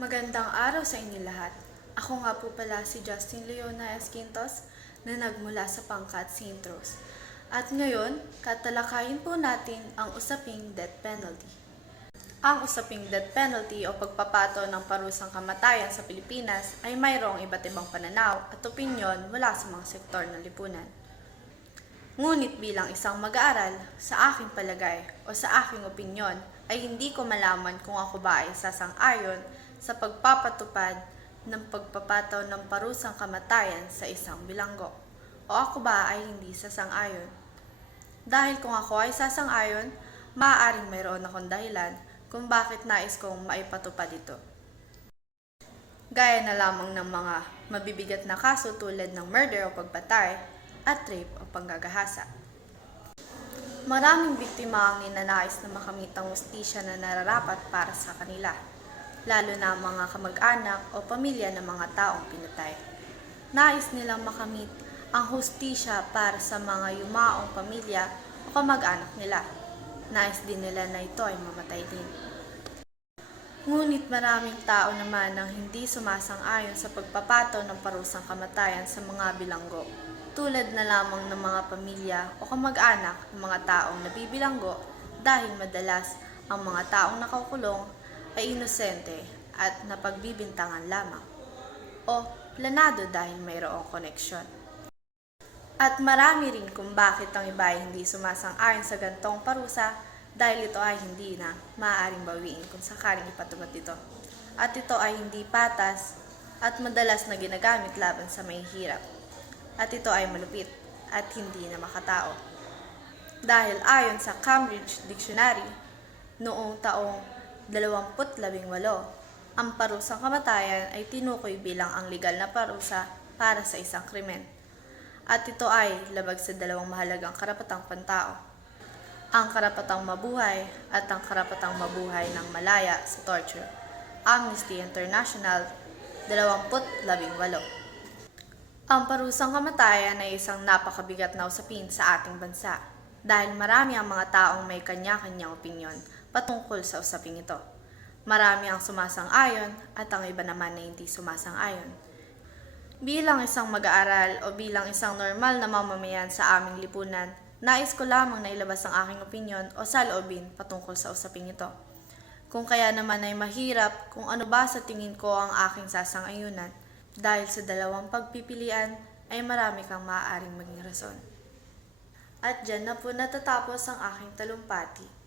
Magandang araw sa inyo lahat. Ako nga po pala si Justin Leona Esquintos na nagmula sa Pangkat Sintros. At ngayon, tatalakayin po natin ang usaping death penalty. Ang usaping death penalty o pagpapato ng parusang kamatayan sa Pilipinas ay mayroong iba't ibang pananaw at opinyon mula sa mga sektor ng lipunan. Ngunit bilang isang mag-aaral, sa aking palagay o sa aking opinyon ay hindi ko malaman kung ako ba ay sasang-ayon sa pagpapatupad ng pagpapataw ng parusang kamatayan sa isang bilanggo o ako ba ay hindi sasang-ayon. Dahil kung ako ay sasang-ayon, maaaring mayroon akong dahilan kung bakit nais kong maipatupad ito. Gaya na lamang ng mga mabibigat na kaso tulad ng murder o pagpatay at rape o panggagahasa. Maraming biktima ang ninanais na makamit ang hustisya na nararapat para sa kanila, lalo na ang mga kamag-anak o pamilya ng mga taong pinatay. Nais nilang makamit ang hustisya para sa mga yumaong pamilya o kamag-anak nila. Nais din nila na ito ay mamatay din. Ngunit maraming tao naman ang hindi sumasang-ayon sa pagpapato ng parusang kamatayan sa mga bilanggo, tulad na lamang ng mga pamilya o kamag-anak ng mga taong nabibilanggo dahil madalas ang mga taong nakakulong ay inosente at napagbibintangan lamang o planado dahil mayroong koneksyon. At marami rin kung bakit ang iba ay hindi sumasang-ayon sa gantong parusa dahil ito ay hindi na maaaring bawiin kung sakaling ipatupad ito. At ito ay hindi patas at madalas na ginagamit laban sa mahihirap. At ito ay malupit at hindi na makatao. Dahil ayon sa Cambridge Dictionary, noong taong 2018, ang parusang kamatayan ay tinukoy bilang ang legal na parusa para sa isang krimen. At ito ay labag sa dalawang mahalagang karapatang pantao, ang karapatang mabuhay at ang karapatang mabuhay ng malaya sa torture. Amnesty International 2018. Ang parusang kamatayan ay isang napakabigat na usapin sa ating bansa dahil marami ang mga taong may kanya-kanyang opinyon patungkol sa usaping ito. Marami ang sumasang-ayon at ang iba naman na hindi sumasang-ayon. Bilang isang mag-aaral o bilang isang normal na mamamayan sa aming lipunan, nais ko lamang na ilabas ang aking opinyon o saloobin patungkol sa usaping ito. Kung kaya naman ay mahirap kung ano ba sa tingin ko ang aking sasang-ayunan, dahil sa dalawang pagpipilian ay marami kang maaaring maging rason. At dyan na po natatapos ang aking talumpati.